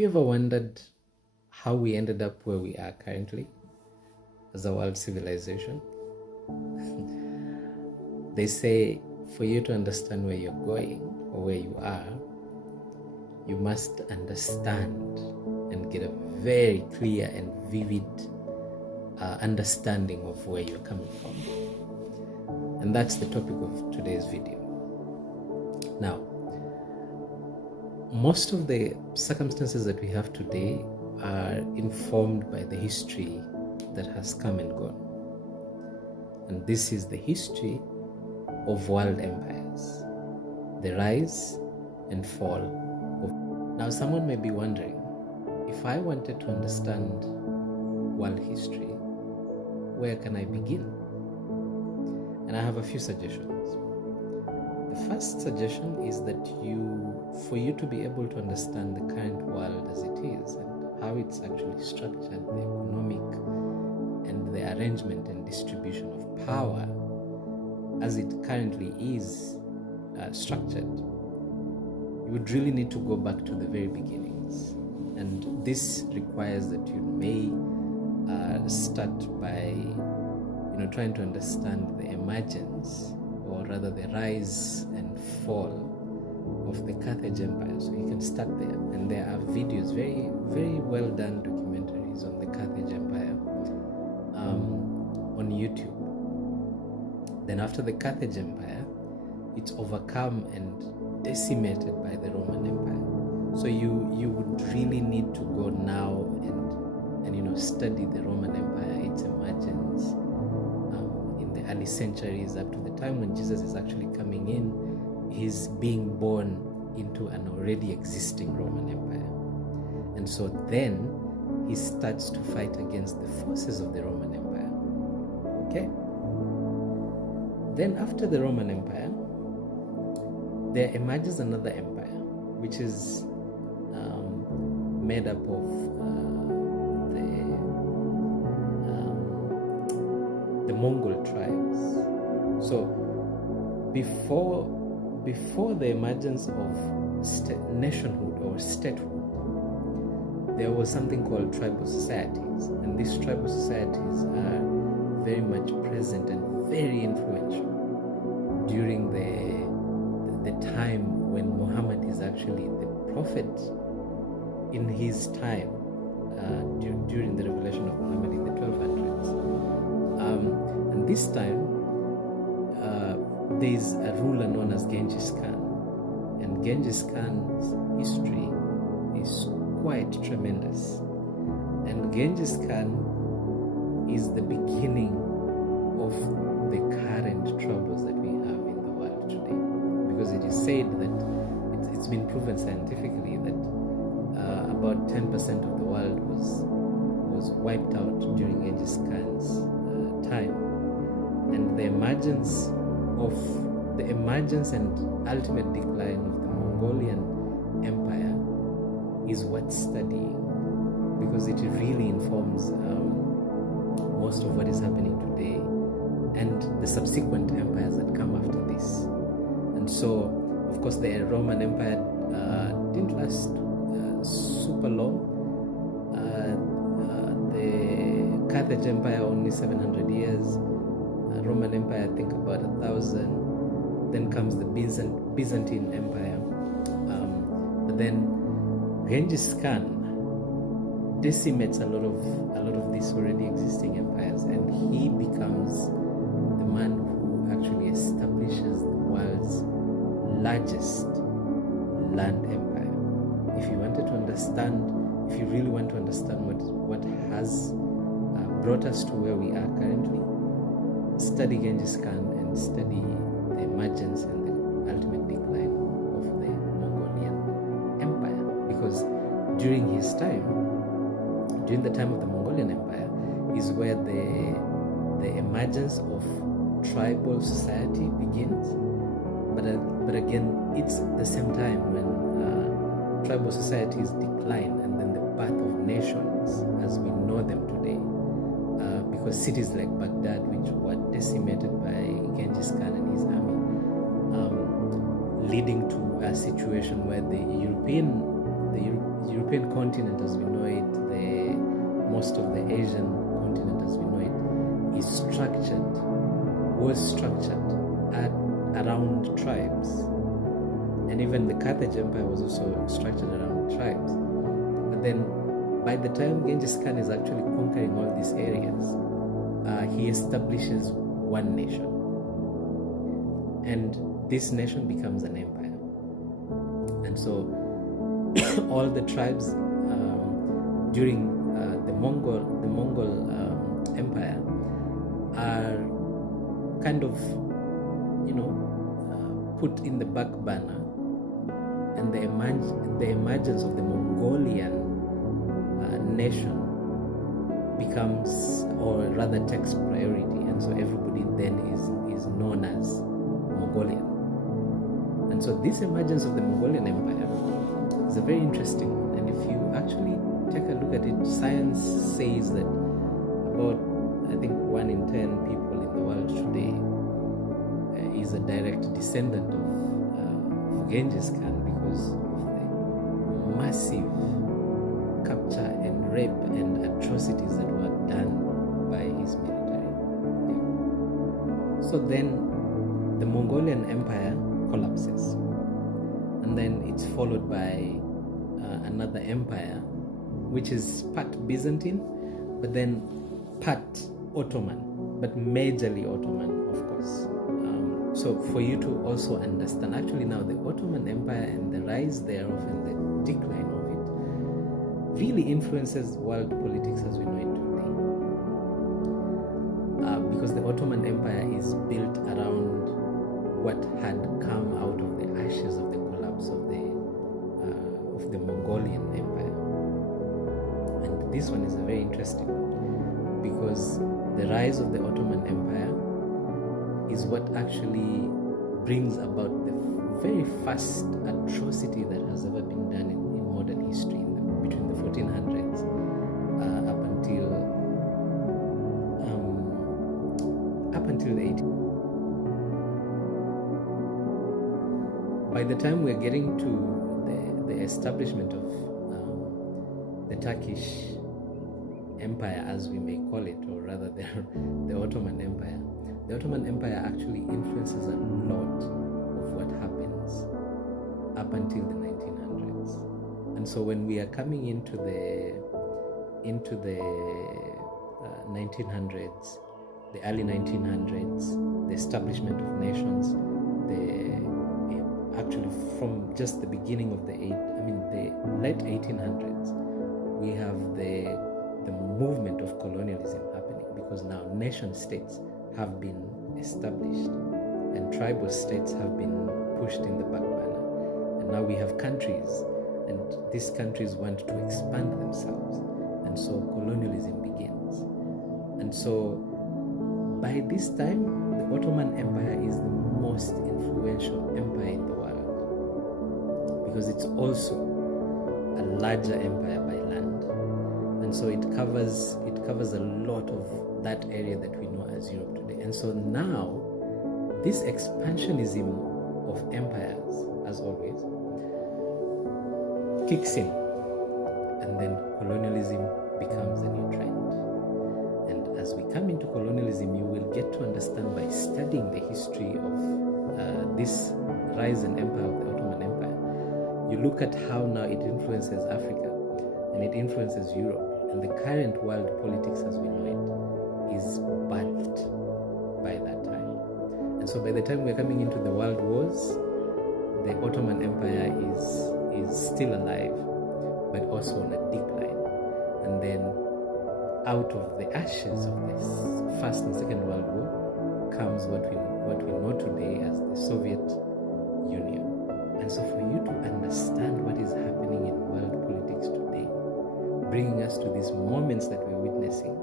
you ever wondered how we ended up where we are currently as a world civilization? They say for you to understand where you're going or where you are, you must understand and get a very clear and vivid understanding of where you're coming from. And that's the topic of today's video. Now, most of the circumstances that we have today are informed by the history that has come and gone. And this is the history of world empires, the rise and fall of. Now, someone may be wondering, if I wanted to understand world history, where can I begin? And I have a few suggestions. The first suggestion is that for you to be able to understand the current world as it is and how it's actually structured, the economic and the arrangement and distribution of power as it currently is structured, you would really need to go back to the very beginnings. And this requires that you may start by trying to understand the emergence, or rather the rise and fall of the Carthage Empire. So you can start there, and there are videos, very, very well done documentaries on the Carthage Empire on YouTube. Then after the Carthage Empire, it's overcome and decimated by the Roman Empire. So you would really need to go now and study the Roman Empire, its emergence in the early centuries up to the time when Jesus is actually coming in. He's being born into an already existing Roman Empire. And so then he starts to fight against the forces of the Roman Empire. Okay? Then after the Roman Empire, there emerges another empire, which is made up of the Mongol tribes. So before the emergence of nationhood or statehood, there was something called tribal societies, and these tribal societies are very much present and very influential during the time when Muhammad is actually the prophet. In his time, during the revelation of Muhammad in the 1200s, and this time there is a ruler known as Genghis Khan, and Genghis Khan's history is quite tremendous. And Genghis Khan is the beginning of the current troubles that we have in the world today, because it is said that it's been proven scientifically that about 10% of the world was wiped out during Genghis Khan's time, and the emergence and ultimate decline of the Mongolian Empire is worth studying, because it really informs most of what is happening today and the subsequent empires that come after this. And so, of course, the Roman Empire didn't last super long. The Carthage Empire only 700 years. Roman Empire, I think about 1,000. Then comes the Byzantine Empire. But then Genghis Khan decimates a lot of these already existing empires, and he becomes the man who actually establishes the world's largest land empire. If you really want to understand what has brought us to where we are currently, study Genghis Khan and study the emergence and the ultimate decline of the Mongolian Empire. Because during his time, during the time of the Mongolian Empire, is where the emergence of tribal society begins. But again, it's the same time when tribal societies decline, and then the birth of nations as we know them today. Because cities like Baghdad, which were decimated by Genghis Khan and his army, leading to a situation where the European continent as we know it, most of the Asian continent as we know it, was structured around tribes. And even the Carthage Empire was also structured around tribes. But then by the time Genghis Khan is actually conquering all these areas, he establishes one nation. And this nation becomes an empire. And so all the tribes during the Mongol Empire are kind of, put in the back burner, and the emergence of the Mongolian nation becomes, or rather takes priority, and so everybody then is known as Mongolian. And so this emergence of the Mongolian Empire is a very interesting one. And if you actually take a look at it, science says that about, I think, 1 in 10 people in the world today is a direct descendant of Genghis Khan, because of the massive capture and rape and atrocities that were done by his military. Yeah. So then the Mongolian Empire collapses, and then it's followed by another empire, which is part Byzantine, but then part Ottoman, but majorly Ottoman, of course. So for you to also understand, actually now the Ottoman Empire and the rise thereof and the decline of it really influences world politics as we know it today. Because the Ottoman Empire is built around what had come out of the ashes of the collapse of the Mongolian Empire. And this one is a very interesting one, because the rise of the Ottoman Empire is what actually brings about the very first atrocity that has ever been done in modern history between the 1400s up until the 1800s. By the time we're getting to the establishment of the Turkish Empire, as we may call it, or rather the Ottoman Empire, the Ottoman Empire actually influences a lot of what happens up until the 1900s. And so when we are coming into the 1900s, the early 1900s, the establishment of nations, actually from just the beginning of the late 1800s, we have the movement of colonialism happening, because now nation states have been established and tribal states have been pushed in the back burner, and now we have countries, and these countries want to expand themselves, and so colonialism begins. And so by this time, the Ottoman Empire is the most influential empire in the world, because it's also a larger empire by land, and so it covers a lot of that area that we know as Europe today. And so now this expansionism of empires, as always, kicks in, and then colonialism becomes the new trend. And as we come into colonialism, you will get to understand by studying the history of this rise in empire of the Ottoman Empire. You look at how now it influences Africa and it influences Europe, and the current world politics as we know it is birthed by that time. And so by the time we're coming into the world wars, the Ottoman Empire is still alive, but also on a decline. And then out of the ashes of this First and Second World War comes what we know today as the Soviet Union. And so for you to understand what is happening in world politics today, bringing us to these moments that we're witnessing,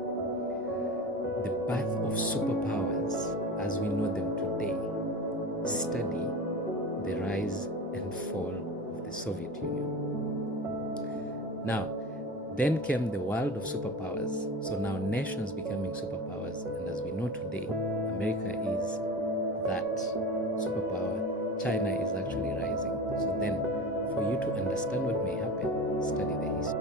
the birth of superpowers as we know them today, study the rise and fall of the Soviet Union. Now, then came the world of superpowers. So now nations becoming superpowers, and as we know today, America is that superpower. China is actually rising. So then for you to understand what may happen, study the history.